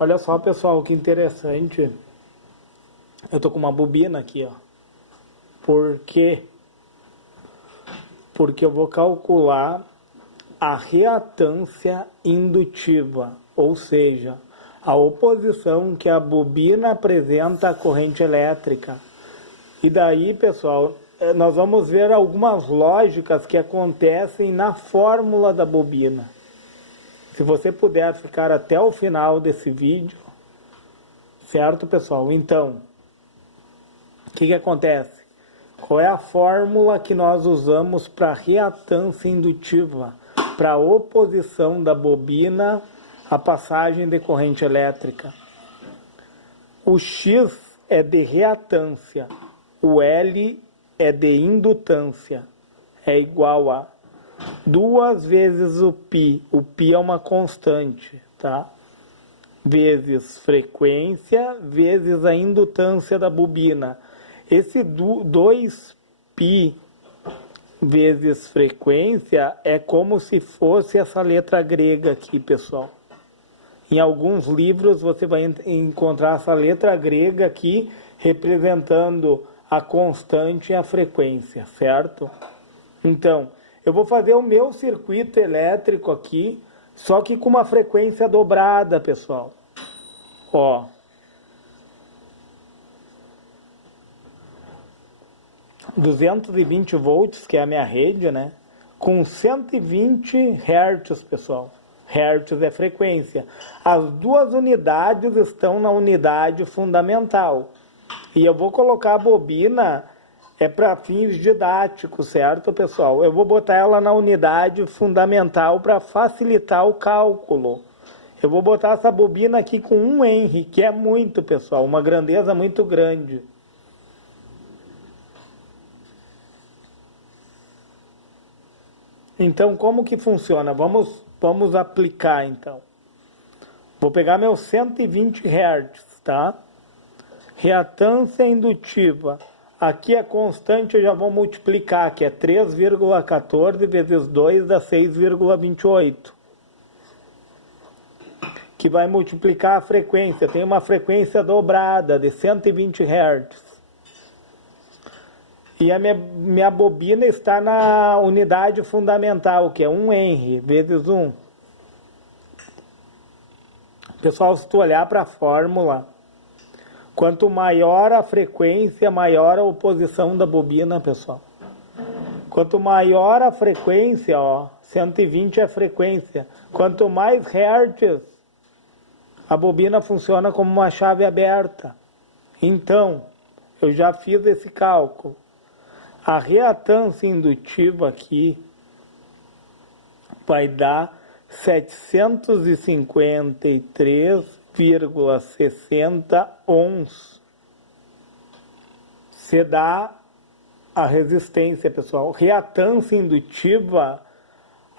Olha só, pessoal, que interessante. Eu tô com uma bobina aqui, ó. Por quê? Porque eu vou calcular a reatância indutiva, ou seja, a oposição que a bobina apresenta à corrente elétrica. E daí, pessoal, nós vamos ver algumas lógicas que acontecem na fórmula da bobina. Se você puder ficar até o final desse vídeo, certo, pessoal? Então, o que acontece? Qual é a fórmula que nós usamos para reatância indutiva, para a oposição da bobina à passagem de corrente elétrica? O X é de reatância, o L é de indutância, é igual a 2 vezes o π é uma constante, tá? Vezes frequência, vezes a indutância da bobina. Esse 2π vezes frequência é como se fosse essa letra grega aqui, pessoal. Em alguns livros você vai encontrar essa letra grega aqui representando a constante e a frequência, certo? Então, eu vou fazer o meu circuito elétrico aqui, só que com uma frequência dobrada, pessoal. Ó. ...220 volts, que é a minha rede, né? Com 120 Hz, pessoal. Hertz é frequência. As duas unidades estão na unidade fundamental. E eu vou colocar a bobina... para fins didáticos, certo, pessoal? Eu vou botar ela na unidade fundamental para facilitar o cálculo. Eu vou botar essa bobina aqui com 1 Henry, que é muito, pessoal, uma grandeza muito grande. Então, como que funciona? Vamos aplicar, então. Vou pegar meus 120 Hz, tá? Reatância indutiva. Aqui a constante eu já vou multiplicar, que é 3,14 vezes 2 dá 6,28. Que vai multiplicar a frequência. Tem uma frequência dobrada de 120 Hz. E a minha bobina está na unidade fundamental, que é 1 Henry vezes 1. Pessoal, se tu olhar para a fórmula... Quanto maior a frequência, maior a oposição da bobina, pessoal. Quanto maior a frequência, ó, 120 é a frequência. Quanto mais hertz, a bobina funciona como uma chave aberta. Então, eu já fiz esse cálculo. A reatância indutiva aqui vai dar 753,60 ohms. Se dá a resistência, pessoal. Reatância indutiva,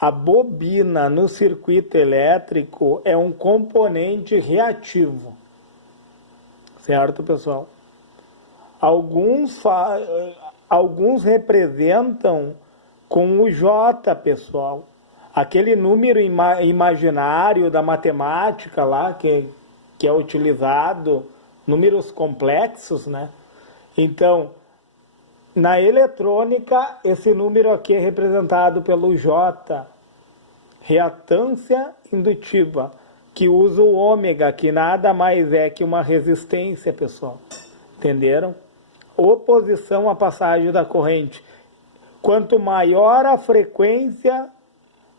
a bobina no circuito elétrico é um componente reativo. Certo, pessoal? Alguns representam com o J, pessoal. Aquele número imaginário da matemática lá, que é utilizado, números complexos, né? Então, na eletrônica, esse número aqui é representado pelo J, reatância indutiva, que usa o ômega, que nada mais é que uma resistência, pessoal. Entenderam? Oposição à passagem da corrente. Quanto maior a frequência,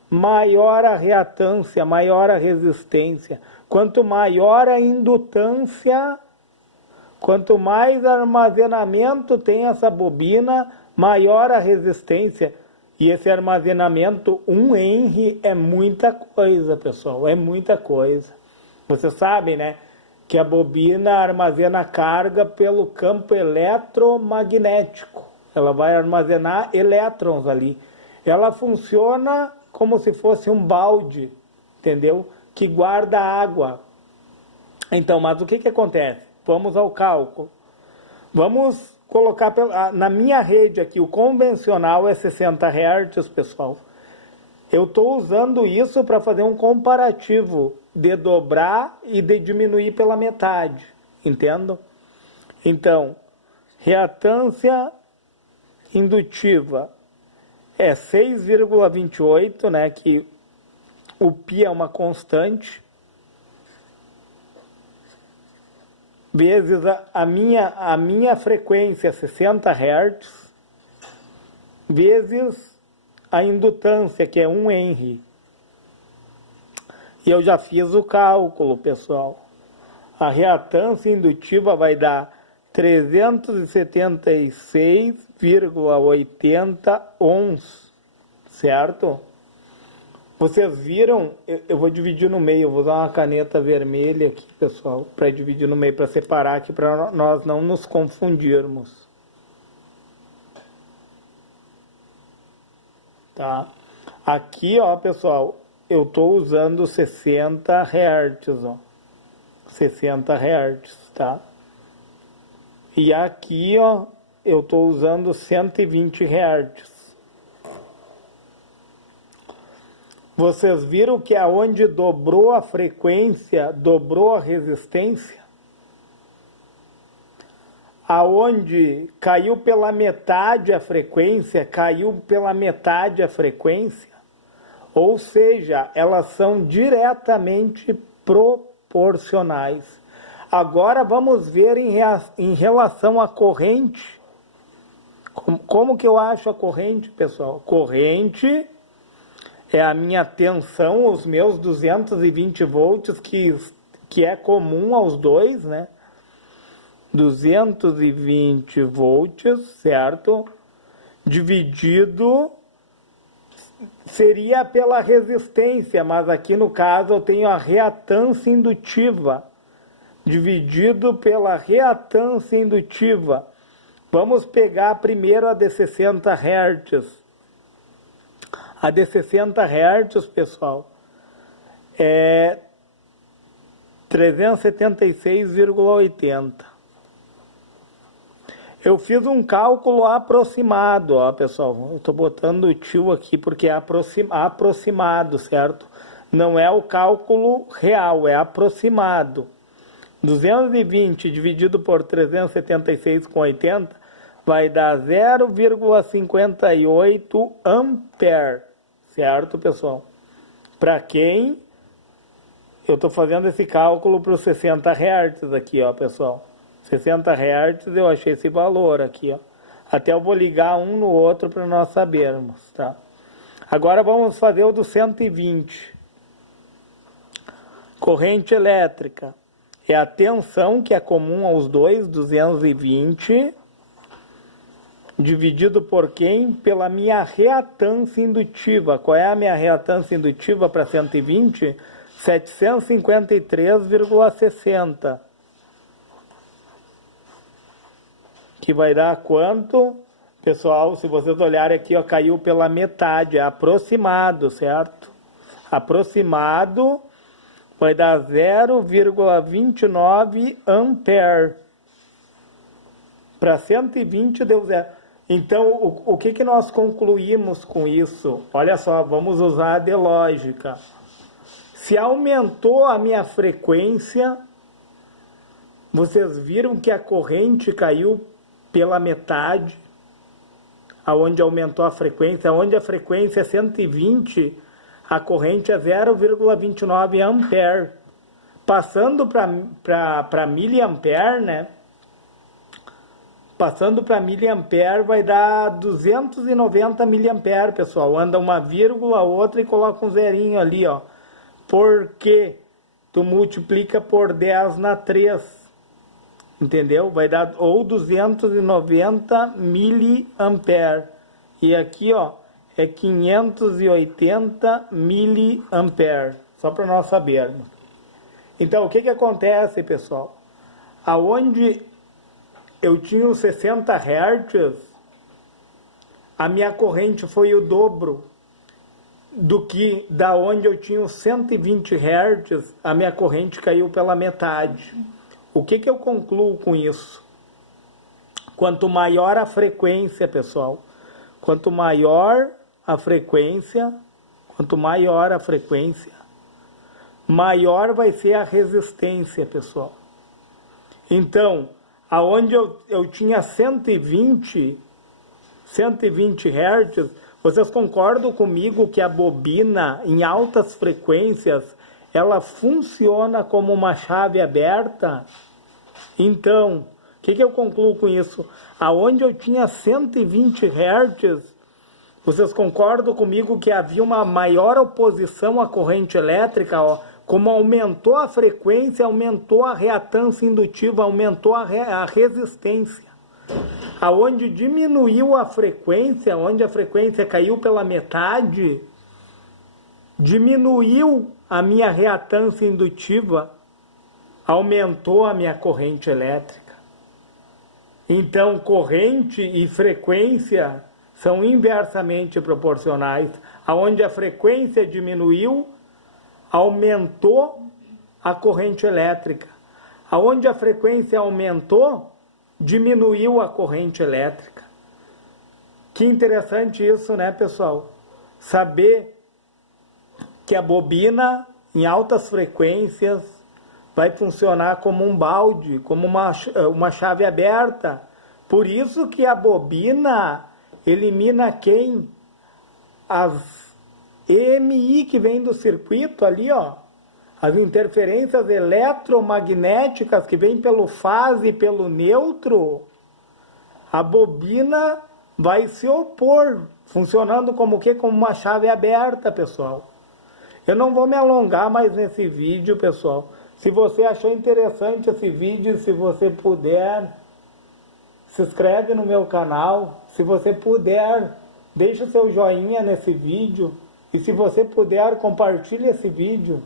maior a reatância, maior a resistência. Quanto maior a indutância, quanto mais armazenamento tem essa bobina, maior a resistência. E esse armazenamento, 1 Henry, é muita coisa, pessoal, é muita coisa. Vocês sabem, né, que a bobina armazena carga pelo campo eletromagnético. Ela vai armazenar elétrons ali. Ela funciona como se fosse um balde, entendeu? Que guarda água. Então, mas o que acontece? Vamos ao cálculo. Vamos colocar na minha rede aqui, o convencional é 60 Hz, pessoal. Eu estou usando isso para fazer um comparativo. de dobrar e de diminuir pela metade, entendam? Então, reatância indutiva é 6,28, né, que o π é uma constante, vezes a minha frequência 60 Hz, vezes a indutância, que é 1 Henry. E eu já fiz o cálculo, pessoal. A reatância indutiva vai dar 376,80 ohms, certo? Vocês viram? Eu vou dividir no meio, eu vou usar uma caneta vermelha aqui, pessoal, para dividir no meio, para separar aqui, para nós não nos confundirmos. Tá? Aqui, ó, pessoal, eu estou usando 60 Hz, ó. 60 Hz, tá? E aqui, ó, eu estou usando 120 Hz. Vocês viram que aonde dobrou a frequência, dobrou a resistência? Aonde caiu pela metade a frequência, caiu pela metade a frequência. Ou seja, elas são diretamente proporcionais. Agora vamos ver em relação à corrente. Como que eu acho a corrente, pessoal? Corrente é a minha tensão, os meus 220 volts, que é comum aos dois, né? 220 volts, certo? Dividido seria pela resistência, mas aqui no caso eu tenho a reatância indutiva, dividido pela reatância indutiva. Vamos pegar primeiro a de 60 Hz. A de 60 Hz, pessoal, é 376,80. Eu fiz um cálculo aproximado, ó, pessoal. Eu estou botando o tio aqui porque é aproximado, certo? Não é o cálculo real, é aproximado. 220 dividido por 376,80 vai dar 0,58 ampere, certo, pessoal? Para quem eu estou fazendo esse cálculo para os 60 Hz aqui, ó, pessoal. 60 Hz eu achei esse valor aqui, ó. Até eu vou ligar um no outro para nós sabermos, tá? Agora vamos fazer o do 120. Corrente elétrica é a tensão, que é comum aos dois, 220, dividido por quem? Pela minha reatância indutiva. Qual é a minha reatância indutiva para 120? 753,60. Que vai dar quanto? Pessoal, se vocês olharem aqui, ó, caiu pela metade, é aproximado, certo? Aproximado vai dar 0,29 ampere. Para 120 deu 0. Então, o que nós concluímos com isso? Olha só, vamos usar a de lógica. Se aumentou a minha frequência, vocês viram que a corrente caiu pela metade, aonde aumentou a frequência, onde a frequência é 120, a corrente é 0,29 ampere. Passando para miliampere, né? Passando para miliampere vai dar 290 miliampere, pessoal. Anda uma vírgula, outra e coloca um zerinho ali, ó. Porque tu multiplica por 10 na 3. Entendeu? Vai dar ou 290 miliampere. E aqui, ó, é 580 miliampere. Só para nós sabermos. Então, o que acontece, pessoal? Aonde eu tinha os 60 Hz, a minha corrente foi o dobro do que da onde eu tinha os 120 Hz, a minha corrente caiu pela metade. O que eu concluo com isso? Quanto maior a frequência, pessoal, quanto maior a frequência, maior vai ser a resistência, pessoal. Então, aonde eu tinha 120 Hz, vocês concordam comigo que a bobina em altas frequências, ela funciona como uma chave aberta? Então, o que eu concluo com isso? Aonde eu tinha 120 Hz, vocês concordam comigo que havia uma maior oposição à corrente elétrica? Ó, como aumentou a frequência, aumentou a reatância indutiva, aumentou a resistência. Aonde diminuiu a frequência, onde a frequência caiu pela metade, diminuiu a minha reatância indutiva, aumentou a minha corrente elétrica. Então, corrente e frequência são inversamente proporcionais. Aonde a frequência diminuiu, aumentou a corrente elétrica. Aonde a frequência aumentou, diminuiu a corrente elétrica. Que interessante isso, né, pessoal? Saber que a bobina em altas frequências vai funcionar como um balde, como uma chave aberta. Por isso que a bobina elimina quem? As EMI que vem do circuito ali, ó. As interferências eletromagnéticas que vêm pelo fase e pelo neutro. A bobina vai se opor, funcionando como o quê? Como uma chave aberta, pessoal. Eu não vou me alongar mais nesse vídeo, pessoal. Se você achou interessante esse vídeo, se você puder, se inscreve no meu canal. Se você puder, deixa o seu joinha nesse vídeo. E se você puder, compartilhe esse vídeo.